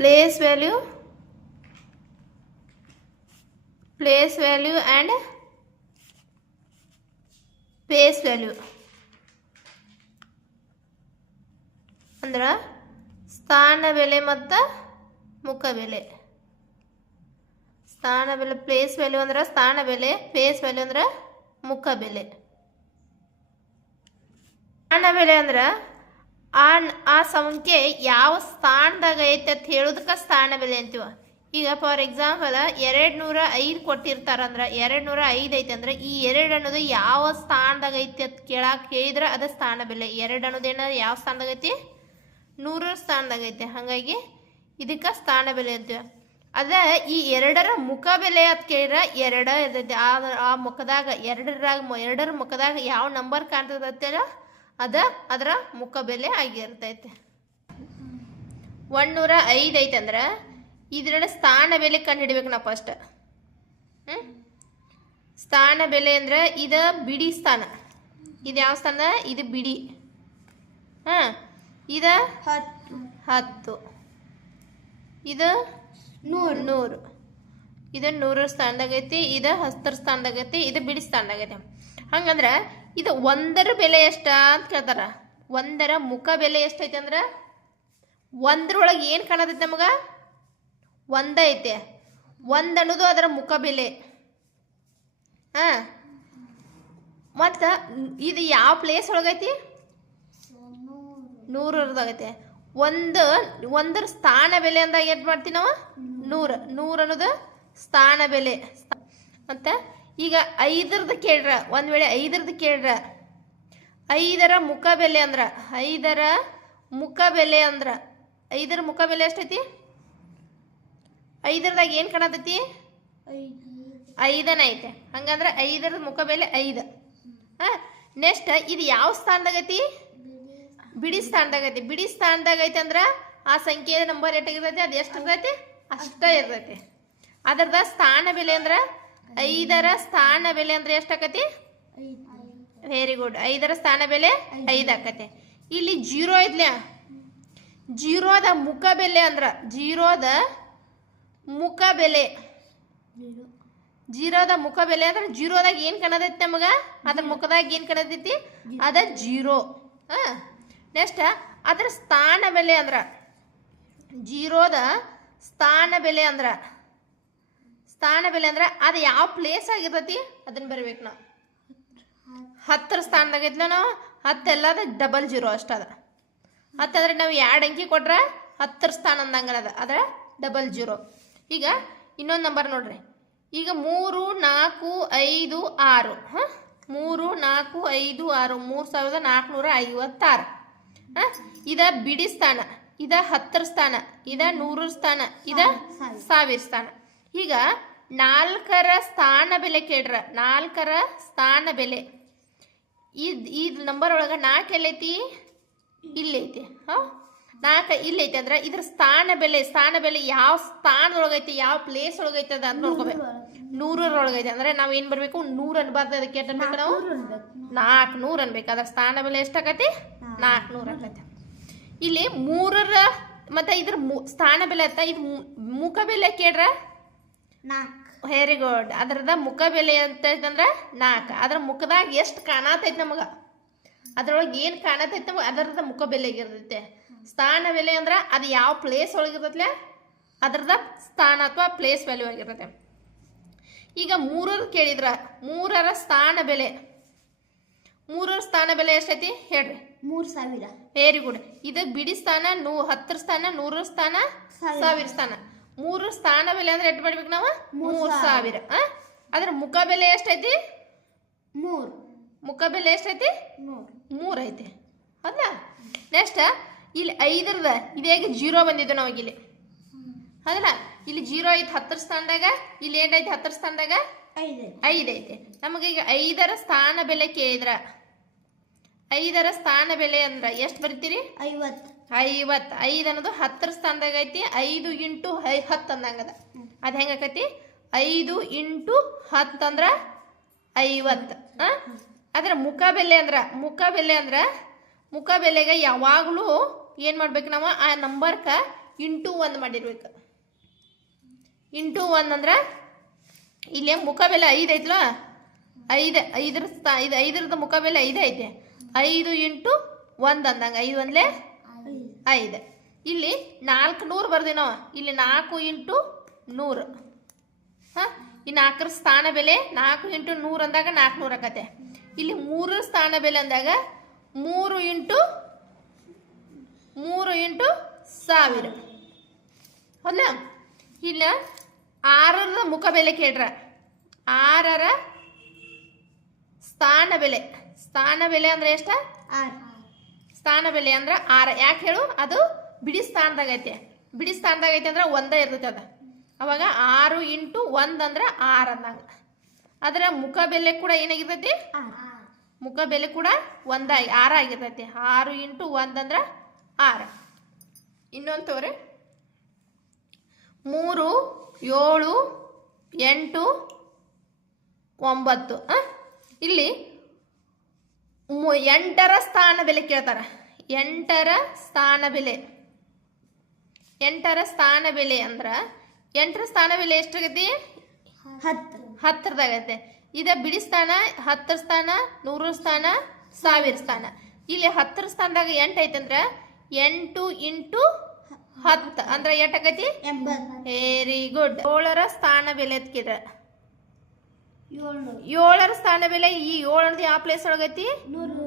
place value place value and face value. ಅಂದ್ರೆ ಸ್ಥಾನ ಬೆಲೆ ಮತ್ತು ಮುಖ ಬೆಲೆ ಸ್ಥಾನ ಬೆಲೆ ಪ್ಲೇಸ್ ವ್ಯಾಲ್ಯೂ ಅಂದ್ರೆ ಸ್ಥಾನ ಬೆಲೆ ಫೇಸ್ ವ್ಯಾಲ್ಯೂ ಅಂದ್ರೆ ಮುಖ ಬೆಲೆ ಸ್ಥಾನ ಬೆಲೆ ಅಂದ್ರೆ ಆ ಆ ಸಂಖ್ಯೆ ಯಾವ ಸ್ಥಾನದಾಗ ಐತೆ ಅಂತ ಹೇಳೋದಕ್ಕೆ ಸ್ಥಾನ ಬೆಲೆ ಅಂತೀವ. ಈಗ ಫಾರ್ ಎಕ್ಸಾಂಪಲ್ ಎರಡು ನೂರ ಐದು ಕೊಟ್ಟಿರ್ತಾರಂದ್ರೆ ಎರಡು ನೂರ ಐದು ಐತೆ ಅಂದ್ರೆ ಈ ಎರಡು ಅನ್ನೋದು ಯಾವ ಸ್ಥಾನದಾಗ ಐತಿ ಅಂತ ಕೇಳಕ್ಕೆ ಹೇಳಿದ್ರೆ ಅದು ಸ್ಥಾನ ಬೆಲೆ ಎರಡು ಅನ್ನೋದೇನ ಯಾವ ಸ್ಥಾನದಾಗ ಐತಿ? ನೂರರ ಸ್ಥಾನದಾಗ ಐತೆ. ಹಾಗಾಗಿ ಇದಕ್ಕೆ ಸ್ಥಾನ ಬೆಲೆ ಅಂತೀವಿ. ಅದ ಈ ಎರಡರ ಮುಖ ಬೆಲೆ ಅಂತ ಕೇಳಿದ್ರೆ ಎರಡ ಇರ್ತೈತಿ. ಆ ಮುಖದಾಗ ಎರಡರಾಗ ಎರಡರ ಮುಖದಾಗ ಯಾವ ನಂಬರ್ ಕಾಣ್ತದತ್ತಲ್ಲ ಅದ ಅದರ ಮುಖ ಬೆಲೆ ಆಗಿರ್ತೈತೆ. ಒಂದೂರ ಐದು ಅಂದ್ರೆ ಇದ್ರ ಸ್ಥಾನ ಬೆಲೆ ಕಂಡು ಹಿಡಿಬೇಕು ನಾವು ಫಸ್ಟ್ ಹ್ಞೂ ಸ್ಥಾನ ಬೆಲೆ ಅಂದ್ರೆ ಇದು ಬಿಡಿ ಸ್ಥಾನ. ಇದು ಯಾವ ಸ್ಥಾನ ಇದು ಬಿಡಿ. ಹಾಂ? ಇದು ಹತ್ತು. ಹತ್ತು. ಇದು ನೂರು. ನೂರು. ಇದು ನೂರರ ಸ್ಥಾನದಾಗೈತಿ ಇದು ಹಸ್ತರ ಸ್ಥಾನದಾಗೈತಿ ಇದು ಬಿಡಿ ಸ್ಥಾನದಾಗೈತಿ ಹಂಗಂದ್ರೆ ಇದು ಒಂದರ ಬೆಲೆ ಎಷ್ಟ ಅಂತ ಕೇಳ್ತಾರ. ಒಂದರ ಮುಖ ಬೆಲೆ ಎಷ್ಟೈತೆ ಅಂದ್ರೆ? ಒಂದರೊಳಗೆ ಏನು ಕಾಣತೈತೆ ನಮಗೆ? ಒಂದ ಐತೆ. ಒಂದ್ ಅನ್ನೋದು ಅದರ ಮುಖ ಬೆಲೆ. ಹಾಂ. ಮತ್ತು ಇದು ಯಾವ ಪ್ಲೇಸ್ ಒಳಗೈತಿ ನೂರರದಾಗೈತೆ. ಒಂದು, ಒಂದರ ಸ್ಥಾನ ಬೆಲೆ ಅಂದಾಗ ಏನು ಮಾಡ್ತೀವಿ ನಾವು? ನೂರು. ನೂರು ಅನ್ನೋದು ಸ್ಥಾನ ಬೆಲೆ. ಮತ್ತು ಈಗ ಐದರದ್ದು ಕೇಳ್ರ, ಒಂದು ವೇಳೆ ಐದರದ್ದು ಕೇಳ್ರ. ಐದರ ಮುಖ ಬೆಲೆ ಅಂದ್ರೆ, ಐದರ ಮುಖ ಬೆಲೆ ಅಂದ್ರೆ. ಐದರ ಮುಖ ಬೆಲೆ ಎಷ್ಟೈತಿ? ಐದರದಾಗ ಏನು ಕಾಣತೈತಿ? ಐದನ ಐತೆ. ಹಂಗಂದ್ರೆ ಐದರ ಮುಖ ಬೆಲೆ ಐದು ನೆಕ್ಸ್ಟ್ ಇದು ಯಾವ ಸ್ಥಾನದಾಗ ಐತಿ? ಬಿಡಿ ಸ್ಥಾನದಾಗ ಐತಿ. ಬಿಡಿ ಸ್ಥಾನದಾಗ ಐತೆ ಅಂದ್ರೆ ಆ ಸಂಖ್ಯೆ ನಂಬರ್ ಎಷ್ಟಾಗಿರ್ತೈತಿ ಅದು ಎಷ್ಟು ಇರ್ತೈತಿ? ಅಷ್ಟ ಇರ್ತೈತಿ. ಅದರದ ಸ್ಥಾನ ಬೆಲೆ ಅಂದ್ರೆ ಐದರ ಸ್ಥಾನ ಬೆಲೆ ಅಂದ್ರೆ ಎಷ್ಟಾಕತಿ? ವೆರಿ ಗುಡ್ ಐದರ ಸ್ಥಾನ ಬೆಲೆ ಐದು ಆಕತಿ ಇಲ್ಲಿ ಜೀರೋ ಇದ್ಲ್ಯಾ ಜೀರೋದ ಮುಖ ಬೆಲೆ ಅಂದ್ರ ಜೀರೋದ ಮುಖ ಬೆಲೆ. ಜೀರೋದ ಮುಖ ಬೆಲೆ ಅಂದ್ರೆ ಜೀರೋದಾಗ ಏನು ಕಣದೈತಿ ನಮಗ? ಅದ್ರ ಮುಖದಾಗ ಏನು ಕಾಣತೈತಿ ಅದ ಜೀರೋ. ಹಾ. ನೆಕ್ಸ್ಟ್ ಅದ್ರ ಸ್ಥಾನ ಬೆಲೆ ಅಂದ್ರ ಜೀರೋದ ಸ್ಥಾನ ಬೆಲೆ ಅಂದ್ರ ಸ್ಥಾನ ಬೆಲೆ ಅಂದ್ರೆ ಅದು ಯಾವ ಪ್ಲೇಸ್ ಆಗಿರ್ತೈತಿ ಅದನ್ನ ಬರಿಬೇಕು ನಾವು. ಹತ್ತರ ಸ್ಥಾನದಾಗ ಐತ್ಲ ನಾವು ಹತ್ತೆಲ್ಲದ ಡಬಲ್ ಜೀರೋ ಅಷ್ಟದ ಹತ್ತಂದ್ರೆ ನಾವು ಎರಡು ಅಂಕಿ ಕೊಟ್ರೆ ಹತ್ತರ ಸ್ಥಾನ ಅಂದಂಗ ಅದ, ಅದ್ರ ಡಬಲ್ ಜೀರೋ ಈಗ ಇನ್ನೊಂದು ನಂಬರ್ ನೋಡ್ರಿ. ಈಗ ಮೂರು, ನಾಲ್ಕು, ಐದು, ಆರು. ಹಾಂ? ಮೂರು, ನಾಲ್ಕು, ಐದು, ಆರು. ಮೂರು ಸಾವಿರದ ನಾಲ್ಕುನೂರ ಐವತ್ತಾರು. ಹಾಂ? ಇದ ಬಿಡಿ ಸ್ಥಾನ, ಇದ ಹತ್ತರ ಸ್ಥಾನ, ಇದ ನೂರರ ಸ್ಥಾನ, ಇದ ಸಾವಿರ ಸ್ಥಾನ. ಈಗ ನಾಲ್ಕರ ಸ್ಥಾನ ಬೆಲೆ ಕೇಳ್ರ. ನಾಲ್ಕರ ಸ್ಥಾನ ಬೆಲೆ. ಇದು ಈ ನಂಬರ್ ಒಳಗೆ ನಾಲ್ಕು ಎಲ್ಲೈತಿ? ಇಲ್ಲೈತಿ. ಹಾಂ? ನಾಲ್ಕು ಇಲ್ಲೈತಿ ಅಂದ್ರೆ ಇದ್ರ ಸ್ಥಾನ ಬೆಲೆ ಸ್ಥಾನ ಬೆಲೆ ಯಾವ ಸ್ಥಾನದೊಳಗೈತಿ ಯಾವ ಪ್ಲೇಸ್ ಒಳಗೈತಿ ಅದ ಅಂತ ನೋಡ್ಕೋಬೇಕು ನೂರರೊಳಗೈತಿ. ಅಂದ್ರೆ ನಾವು ಏನು ಬರಬೇಕು? ನೂರು ಅನ್ಬಾರ್ದು ಅದಕ್ಕೆ ಅನ್ಬೇಕು ನಾವು? ನಾಲ್ಕು ನೂರು ಅನ್ಬೇಕು. ಅದ್ರ ಸ್ಥಾನ ಬೆಲೆ ಎಷ್ಟಾಗತಿ ನಾಲ್ಕು ನೂರು ಆಕತಿ. ಇಲ್ಲಿ ಮೂರರ ಮತ್ತೆ ಇದ್ರ ಮು- ಸ್ಥಾನ ಬೆಲೆ ಅಂತ ಇದು ಮುಖ ಬೆಲೆ ಕೇಳ್ರ? ನಾಲ್ಕು. ವೆರಿ ಗುಡ್ ಅದ್ರದ ಮುಖ ಬೆಲೆ ಅಂತ ಐತಂದ್ರ ನಾಲ್ಕು. ಅದ್ರ ಮುಖದಾಗ ಎಷ್ಟು ಕಾಣತೈತೆ ನಮಗ? ಅದ್ರೊಳಗೆ ಏನು ಕಾಣತೈತೆ ನಮಗೆ? ಅದರದ ಮುಖ ಬೆಲೆ ಆಗಿರ್ತೈತೆ. ಸ್ಥಾನ ಬೆಲೆ ಅಂದ್ರೆ ಅದು ಯಾವ ಪ್ಲೇಸ್ ಒಳಗಿರ್ತೈತ್ಲೆ ಅದ್ರದ ಸ್ಥಾನ ಅಥವಾ ಪ್ಲೇಸ್ ವ್ಯಾಲ್ಯೂ ಆಗಿರ್ತೈತೆ. ಈಗ ಮೂರರ ಕೇಳಿದ್ರ. ಮೂರರ ಸ್ಥಾನ ಬೆಲೆ. ಮೂರರ ಸ್ಥಾನ ಬೆಲೆ ಎಷ್ಟೈತಿ? ಹೇಳ್ರಿ. ಮೂರು ಸಾವಿರ. ವೆರಿ ಗುಡ್ ಇದು ಬಿಡಿ ಸ್ಥಾನ ನೂ ಹತ್ತರ ಸ್ಥಾನ ನೂರರ ಸ್ಥಾನ. ಸಾವಿರ ಸ್ಥಾನ. ಮೂರು ಸ್ಥಾನ ಬೆಲೆ ಅಂದ್ರೆ ಎಷ್ಟು ಮಾಡ್ಬೇಕು ನಾವು? ಮೂರು ಸಾವಿರ? ಅದ್ರ ಮುಖ ಬೆಲೆ ಎಷ್ಟೈತಿ? ಮೂರು. ಮುಖ ಬೆಲೆ ಎಷ್ಟೈತಿ? ಮೂರು. ಐತಿ. ಹೌದಾ? ನೆಕ್ಸ್ಟ್ ಇಲ್ಲಿ ಐದರದ ಇದೇಗ ಜೀರೋ ಬಂದಿದ್ದು ನಮಗಿಲ್ಲಿ? ಹೌದಲ್ಲ? ಇಲ್ಲಿ ಜೀರೋ ಐತಿ ಹತ್ತರ ಸ್ಥಾನದಾಗ ಇಲ್ಲಿ ಏನೈತಿ ಹತ್ತರ ಸ್ಥಾನದಾಗ? ಐದು ಐದು ಐತಿ ನಮಗೆ ಈಗ ಐದರ ಸ್ಥಾನ ಬೆಲೆ ಕೇಳಿದ್ರ. ಐದರ ಸ್ಥಾನ ಬೆಲೆ ಅಂದ್ರ ಎಷ್ಟು ಬರಿತೀರಿ? ಐವತ್ತು. ಐವತ್ತು. ಐದು ಅನ್ನೋದು ಹತ್ತರ ಸ್ಥಾನದಾಗ ಐತಿ. ಐದು ಇಂಟು ಐ ಹತ್ತು ಅಂದಂಗದ. ಅದು ಹೆಂಗಾಕತಿ ಐದು ಇಂಟು ಹತ್ತು ಅಂದ್ರ ಐವತ್ತು? ಅದ್ರ ಮುಖ ಬೆಲೆ ಅಂದ್ರ ಮುಖ ಬೆಲೆ ಅಂದ್ರ ಮುಖ ಬೆಲೆಗೆ ಯಾವಾಗಲೂ ಏನು ಮಾಡ್ಬೇಕು ನಾವು? ಆ ನಂಬರ್ಕ ಇಂಟು ಒಂದು ಮಾಡಿರ್ಬೇಕು. ಇಂಟು ಒಂದು ಅಂದ್ರೆ ಇಲ್ಲಿ ಮುಖ ಬೆಲೆ ಐದು ಐತಲ್ಲ ಐದು ಐದರ ಸ್ಥಾ ಇದು ಐದರದ ಮುಖಬೆಲೆ ಐದು ಐತೆ. ಐದು ಇಂಟು ಒಂದು ಅಂದಂಗೆ. ಐದು ಒಂದ್ಲೆ? ಐದು. ಇಲ್ಲಿ ನಾಲ್ಕು ನೂರು ಬರ್ದಿ ನಾವು? ಇಲ್ಲಿ ನಾಲ್ಕು ಇಂಟು ನೂರು. ಹಾಂ? ಈ ನಾಲ್ಕರ ಸ್ಥಾನ ಬೆಲೆ ನಾಲ್ಕು ಇಂಟು ನೂರು ಅಂದಾಗ ನಾಲ್ಕುನೂರು ಆಕತೆ ಇಲ್ಲಿ ಮೂರರ ಸ್ಥಾನ ಬೆಲೆ ಅಂದಾಗ ಮೂರು ಇಂಟು ಮೂರು ಇಂಟು ಸಾವಿರ. ಹೌದಾ ಇಲ್ಲ ಆರರ ಮುಖ ಬೆಲೆ ಕೇಳ್ರ. ಆರರ ಸ್ಥಾನ ಬೆಲೆ. ಸ್ಥಾನ ಬೆಲೆ ಅಂದ್ರೆ ಎಷ್ಟ? ಸ್ಥಾನ ಬೆಲೆ ಅಂದ್ರೆ ಆರ. ಯಾಕೆ ಹೇಳು? ಅದು ಬಿಡಿ ಸ್ಥಾನದಾಗ ಐತೆ. ಬಿಡಿ ಸ್ಥಾನದಾಗ ಐತೆ ಅಂದ್ರೆ ಒಂದೇ ಇರ್ತೈತೆ ಅದು. ಅವಾಗ ಆರು ಇಂಟು ಒಂದು ಅಂದ್ರೆ ಆರು ಅಂದಂಗ. ಅದರ ಮುಖ ಬೆಲೆ ಕೂಡ ಏನಾಗಿರ್ತೈತಿ? ಮುಖ ಬೆಲೆ ಕೂಡ ಒಂದಾಗಿ ಆರ ಆಗಿರ್ತೈತಿ. ಆರು ಇಂಟು ಒಂದು ಅಂದ್ರೆ ಆರು. ಇನ್ನೊಂದು ತೋರಿ. ಮೂರು ಏಳು ಎಂಟು ಒಂಬತ್ತು. ಇಲ್ಲಿ ಎಂಟರ ಸ್ಥಾನ ಬೆಲೆ ಕೇಳ್ತಾರ. ಎಂಟರ ಸ್ಥಾನ ಬೆಲೆ. ಎಂಟರ ಸ್ಥಾನ ಬೆಲೆ ಅಂದ್ರ ಎಂಟರ ಸ್ಥಾನ ಬೆಲೆ ಎಷ್ಟಾಗೈತಿ? ಹತ್ತು ಹತ್ತರದಾಗೈತೆ. ಇದ ಬಿಡಿ ಸ್ಥಾನ ಹತ್ತರ ಸ್ಥಾನ ನೂರ ಸ್ಥಾನ ಸಾವಿರ ಸ್ಥಾನ. ಇಲ್ಲಿ ಹತ್ತರ ಸ್ಥಾನದಾಗ ಎಂಟು ಐತಂದ್ರ ಎಂಟು ಇಂಟು ಹತ್ತು ಅಂದ್ರೆ ಎಷ್ಟಾಗೈತಿ? ವೆರಿ ಗುಡ್ ಏಳರ ಸ್ಥಾನ ಬೆಲೆ ಎತ್ಕಿದ್ರ ಏಳರ ಸ್ಥಾನ ಬೆಲೆ ಈ ಏಳರದು ಯಾವ ಪ್ಲೇಸ್ ಒಳಗೈತಿ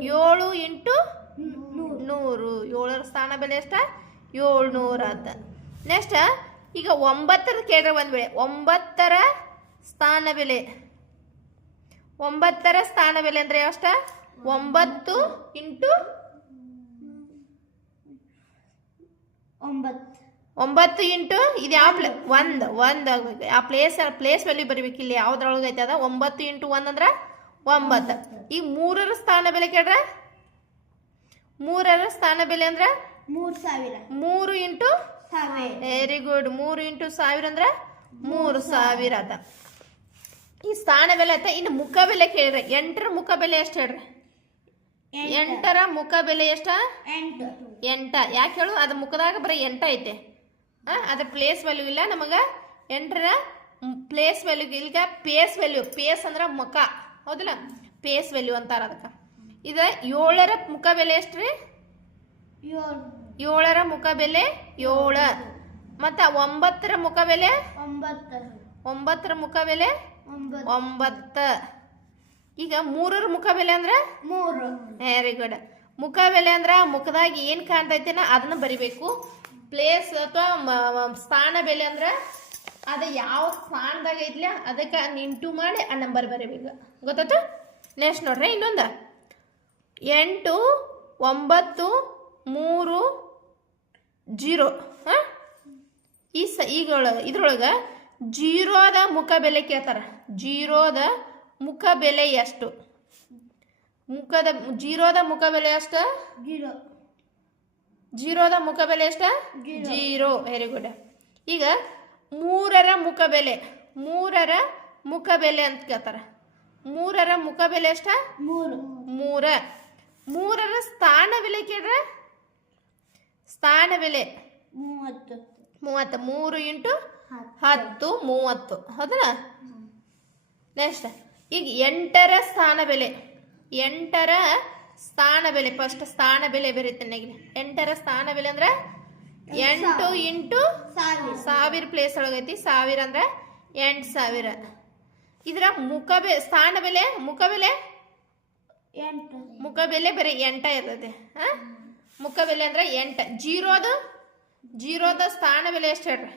ಏಳು ಇಂಟು ನೂರು. ನೂರು. ಏಳರ ಸ್ಥಾನ ಬೆಲೆ ಎಷ್ಟ? ಏಳ್ನೂರ ಅಂತ. ನೆಕ್ಸ್ಟ್ ಈಗ ಒಂಬತ್ತರ ಕೇಳಿದ್ರೆ ಒಂದ್ ಬೆಳೆ ಒಂಬತ್ತರ ಸ್ಥಾನ ಬೆಲೆ. ಒಂಬತ್ತರ ಸ್ಥಾನ ಬೆಲೆ ಅಂದರೆ ಅಷ್ಟ ಒಂಬತ್ತು ಇಂಟು ಒಂಬತ್ತು. ಒಂಬತ್ತು ಇಂಟು ಇದು ಯಾವ ಪ್ಲೇ ಒಂದು ಒಂದು ಆಗ್ಬೇಕು ಆ ಪ್ಲೇಸ್ ಪ್ಲೇಸ್ ವ್ಯಾಲ್ಯೂ ಬರಬೇಕು. ಇಲ್ಲಿ ಯಾವ್ದ್ರೊಳಗೆ ಐತೆ ಅದ? ಒಂಬತ್ತು ಇಂಟು ಒಂದು ಅಂದ್ರೆ ಒಂಬತ್ತು. ಈಗ ಮೂರರ ಸ್ಥಾನ ಬೆಲೆ ಕೇಳ್ರೆ? ಮೂರರ ಸ್ಥಾನ ಬೆಲೆ ಅಂದ್ರೆ? ಮೂರು ಸಾವಿರ. ಮೂರು ಇಂಟು ವೆರಿ ಗುಡ್ ಮೂರು ಇಂಟು ಸಾವಿರ ಅಂದ್ರೆ ಮೂರು ಸಾವಿರ ಅದ ಈ ಸ್ಥಾನ ಬೆಲೆ ಆಯ್ತಾ ಇನ್ನು ಮುಖ ಬೆಲೆ ಕೇಳ್ರಿ. ಎಂಟರ ಮುಖ ಬೆಲೆ ಎಷ್ಟು ಹೇಳ್ರಿ? ಎಂಟರ ಮುಖ ಬೆಲೆ ಎಷ್ಟ? ಎಂಟು. ಯಾಕೆ ಹೇಳು? ಅದು ಮುಖದಾಗ ಬರೀ ಎಂಟ ಐತೆ. ಅದ್ರ ಪ್ಲೇಸ್ ವ್ಯಾಲ್ಯೂ ಇಲ್ಲ ನಮಗ ಎಂಟರ ಪ್ಲೇಸ್ ವ್ಯಾಲ್ಯೂ ಈಗ ಪೇಸ್ ವ್ಯಾಲ್ಯೂ ಪೇಸ್ ಅಂದ್ರೆ ಮುಖ. ಹೌದಿಲ್ಲ? ಪೇಸ್ ವ್ಯಾಲ್ಯೂ ಅಂತಾರ ಅದಕ್ಕೆ. ಇದ ಏಳರ ಮುಖ ಬೆಲೆ ಎಷ್ಟು ರೀ? ಏಳರ ಮುಖ ಬೆಲೆ ಏಳ. ಮತ್ತ ಒಂಬತ್ತರ ಮುಖ ಬೆಲೆ? ಒಂಬತ್ತು ಒಂಬತ್ತರ ಮುಖ ಬೆಲೆ ಒಂಬತ್ತು. ಒಂಬತ್ತ ಈಗ ಮೂರರ ಮುಖ ಬೆಲೆ ಅಂದ್ರೆ? ಮೂರು. ವೆರಿ ಗುಡ್ ಮುಖ ಬೆಲೆ ಅಂದ್ರೆ ಮುಖದಾಗ ಏನ್ ಕಾಣ್ತೈತೆನ ಅದನ್ನ ಬರಿಬೇಕು. ಪ್ಲೇಸ್ ಅಥವಾ ಸ್ಥಾನ ಬೆಲೆ ಅಂದ್ರೆ ಅದು ಯಾವ ಸ್ಥಾನದಾಗ ಐತ್ಲ ಅದಕ್ಕೆ ನಿಂಟು ಮಾಡಿ ಆ ನಂಬರ್ ಬರೀಬೇಕು ಗೊತ್ತಾಯ್ತು? ನೆಕ್ಸ್ಟ್ ನೋಡ್ರಿ ಇನ್ನೊಂದು. ಎಂಟು, ಒಂಬತ್ತು, ಮೂರು, ಜೀರೋ. ಈ ಸ ಈಗ ಇದ್ರೊಳಗ ಜೀರೋದ ಮುಖ ಬೆಲೆ ಕೇಳ್ತಾರೆ. ಜೀರೋದ ಮುಖ ಬೆಲೆ ಎಷ್ಟು? ಮುಖದ, ಜೀರೋದ ಮುಖ ಬೆಲೆ ಎಷ್ಟು? ಜೀರೋ. ಜೀರೋದ ಮುಖ ಬೆಲೆ ಎಷ್ಟ. ಜೀರೋ. ವೆರಿ ಗುಡ್ ಈಗ ಮೂರರ ಮುಖ ಬೆಲೆ ಮೂರರ ಮುಖ ಬೆಲೆ ಅಂತ ಕೇಳ್ತಾರ. ಮೂರರ ಮುಖ ಬೆಲೆ ಎಷ್ಟ? ಮೂರು. ಮೂರ. ಮೂರರ ಸ್ಥಾನ ಬೆಲೆ ಕೇಳ್ರ? ಸ್ಥಾನ ಬೆಲೆ ಮೂವತ್ತು. ಮೂವತ್ತು. ಮೂರು ಇಂಟು ಹತ್ತು. ಹತ್ತು ಮೂವತ್ತು. ಹೌದಾ ನೆಕ್ಸ್ಟ್ ಈಗ ಎಂಟರ ಸ್ಥಾನ ಬೆಲೆ ಎಂಟರ ಸ್ಥಾನ ಬೆಲೆ ಫಸ್ಟ್ ಸ್ಥಾನ ಬೆಲೆ ಬರುತ್ತೆ ಎಂಟರ ಸ್ಥಾನ ಬೆಲೆ ಅಂದ್ರೆ ಎಂಟು ಇಂಟು ಸಾವಿರ ಪ್ಲೇಸ್ ಒಳಗೈತಿ. ಸಾವಿರ ಅಂದ್ರೆ ಎಂಟು ಸಾವಿರ. ಇದರ ಮುಖ ಬೆ ಸ್ಥಾನ ಬೆಲೆ ಮುಖ ಬೆಲೆ? ಮುಖ ಬೆಲೆ ಬರೀ ಎಂಟ ಇರ್ತೈತಿ. ಹಾ? ಮುಖ ಬೆಲೆ ಅಂದ್ರೆ ಎಂಟ. ಜೀರೋದು? ಜೀರೋದ ಸ್ಥಾನ ಬೆಲೆ ಎಷ್ಟು ಹೇಳ್ರಿ?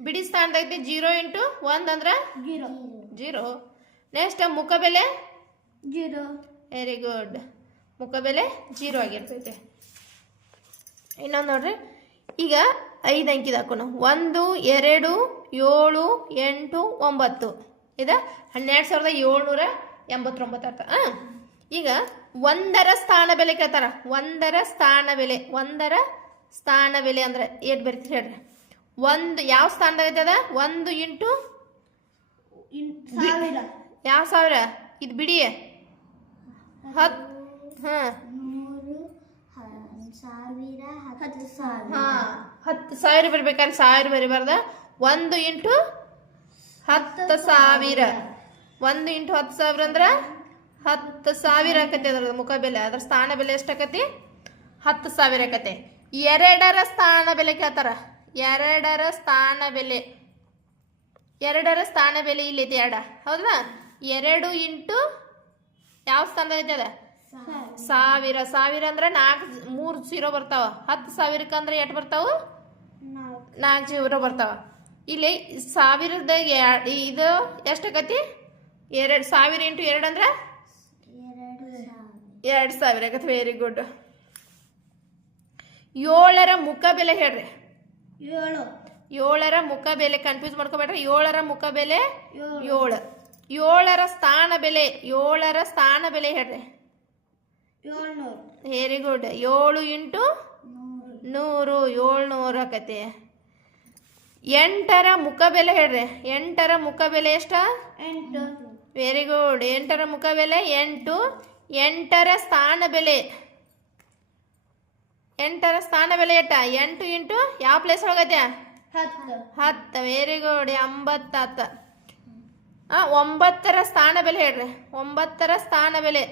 ಬಿಡಿ ಸ್ಥಾನದಾಗ ಜೀರೋ ಇಂಟು ಒಂದು ಅಂದ್ರೆ? ಜೀರೋ. ಜೀರೋ. ನೆಕ್ಸ್ಟ್ ಮುಖ ಬೆಲೆ? ಜೀರೋ. ವೆರಿ ಗುಡ್ ಮುಖ ಬೆಲೆ ಜೀರೋ ಆಗಿರ್ತೈತೆ. ಇನ್ನೊಂದು ನೋಡ್ರಿ. ಈಗ ಐದು ಅಂಕಿದ ಹಾಕೋಣ. ಒಂದು ಎರಡು ಏಳು ಎಂಟು ಒಂಬತ್ತು. ಇದು ಹನ್ನೆರಡು ಸಾವಿರದ ಏಳ್ನೂರ ಎಂಬತ್ತೊಂಬತ್ತು ಅರ್ಥ. ಆ? ಈಗ ಒಂದರ ಸ್ಥಾನ ಬೆಲೆ ಕೇಳ್ತಾರ. ಒಂದರ ಸ್ಥಾನ ಬೆಲೆ ಒಂದರ ಸ್ಥಾನ ಬೆಲೆ ಅಂದ್ರೆ ಏಟ್ ಬರ್ತೀರಿ ಹೇಳ್ರಿ. ಒಂದು ಯಾವ ಸ್ಥಾನದಾಗ ಐತದ ಒಂದು ಇಂಟು ಯಾವ ಸಾವಿರ? ಇದು ಬಿಡಿ. ಹತ್ ಹಾಂ. ನೂರು ಸಾವಿರ ಹತ್ತು ಹತ್ತು ಸಾವಿರ. ಹಾ ಹತ್ತು ಸಾವಿರ ಬರ್ಬೇಕಾದ್ರೆ ಸಾವಿರ ಬರಿಬಾರ್ದ. ಒಂದು ಇಂಟು ಹತ್ತು ಸಾವಿರ. ಒಂದು ಇಂಟು ಹತ್ತು ಸಾವಿರ ಅಂದ್ರೆ ಹತ್ತು ಸಾವಿರ ಆಕತಿ ಅದ್ರದ್ದು ಮುಖ ಬೆಲೆ. ಅದ್ರ ಸ್ಥಾನ ಬೆಲೆ ಎಷ್ಟಾಕತಿ ಹತ್ತು ಸಾವಿರ ಆಕತಿ. ಎರಡರ ಸ್ಥಾನ ಬೆಲೆ ಕೇಳ್ತಾರ. ಎರಡರ ಸ್ಥಾನ ಬೆಲೆ. ಎರಡರ ಸ್ಥಾನ ಬೆಲೆ ಇಲ್ಲಿದೆ ಎರಡ ಹೌದಾ? ಎರಡು ಇಂಟು ಯಾವ ಸ್ಥಾನದಲ್ಲಿ ಇದ್ದಾವೆ ಅದ? ಸಾವಿರ. ಸಾವಿರ. ಅಂದ್ರೆ ನಾಲ್ಕು ಮೂರು ಜೀರೋ ಬರ್ತಾವ. ಹತ್ತು ಸಾವಿರಕ್ಕೆ ಅಂದ್ರೆ ಎಷ್ಟು ಬರ್ತಾವ? ನಾಲ್ಕು. ಜೀರೋ ಬರ್ತಾವ. ಇಲ್ಲಿ ಸಾವಿರದ ಇದು ಎಷ್ಟಾಗತಿ ಎರಡು ಸಾವಿರ ಇಂಟು ಎರಡು ಅಂದ್ರೆ? ಎರಡು ಸಾವಿರ. ಆಗತ್ತೆ. ವೆರಿ ಗುಡ್ ಏಳರ ಮುಖ ಬೆಲೆ ಹೇಳ್ರಿ. ಏಳು. ಏಳರ ಮುಖ ಬೆಲೆ ಕನ್ಫ್ಯೂಸ್ ಮಾಡ್ಕೋಬೇಡ್ರಿ. ಏಳರ ಮುಖ ಬೆಲೆ ಏಳು. ಏಳರ ಸ್ಥಾನ ಬೆಲೆ ಏಳರ ಸ್ಥಾನ ಬೆಲೆ ಹೇಳ್ರಿ. ವೆರಿ ಗುಡ್ ಏಳು ಇಂಟು ನೂರು ನೂರು ಏಳ್ನೂರು ಆಕತಿ. ಎಂಟರ ಮುಖ ಬೆಲೆ ಹೇಳ್ರಿ. ಎಂಟರ ಮುಖ ಬೆಲೆ ಎಷ್ಟ? ಎಂಟು. ವೆರಿ ಗುಡ್ ಎಂಟರ ಮುಖ ಬೆಲೆ ಎಂಟು. ಎಂಟರ ಸ್ಥಾನ ಬೆಲೆ. ಎಂಟರ ಸ್ಥಾನ ಬೆಲೆ ಎಟ್ಟ? ಎಂಟು ಇಂಟು ಯಾವ ಪ್ಲೇಸ್ ಒಳಗೈತೆ ಹತ್ತು. ಹತ್ತು. ವೆರಿ ಗುಡ್ ಎಂಬತ್ತು ಆ, ಒಂಬತ್ತರ ಸ್ಥಾನ ಬೆಲೆ ಹೇಳ್ರಿ. ಒಂಬತ್ತರ ಸ್ಥಾನ ಬೆಲೆ.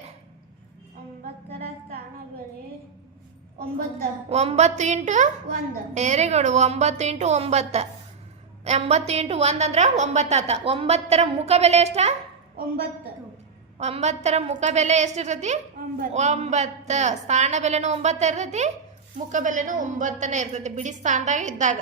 ಒಂಬತ್ತರ ಸ್ಥಾನ ಬೆಲೆ ಒಂಬತ್ತು. ಒಂಬತ್ತು ಇಂಟು ಒಂದು. ವೆರಿ ಗುಡ್ ಒಂಬತ್ತು ಇಂಟು ಒಂಬತ್ತು. ಎಂಬತ್ತು ಇಂಟು ಒಂದು ಅಂದ್ರೆ ಒಂಬತ್ತು ಆತ ಒಂಬತ್ತರ ಮುಖ ಬೆಲೆ ಎಷ್ಟ? ಒಂಬತ್ತು. ಒಂಬತ್ತರ ಮುಖ ಬೆಲೆ ಎಷ್ಟಿರ್ತೈತಿ ಒಂಬತ್ತು. ಸ್ಥಾನ ಬೆಲೆನೂ ಒಂಬತ್ತು ಇರ್ತೈತಿ ಮುಖ ಬೆಲೆನೂ ಒಂಬತ್ತನೇ ಇರ್ತೈತಿ. ಬಿಡಿ ಸ್ಥಾನದಾಗ ಇದ್ದಾಗ?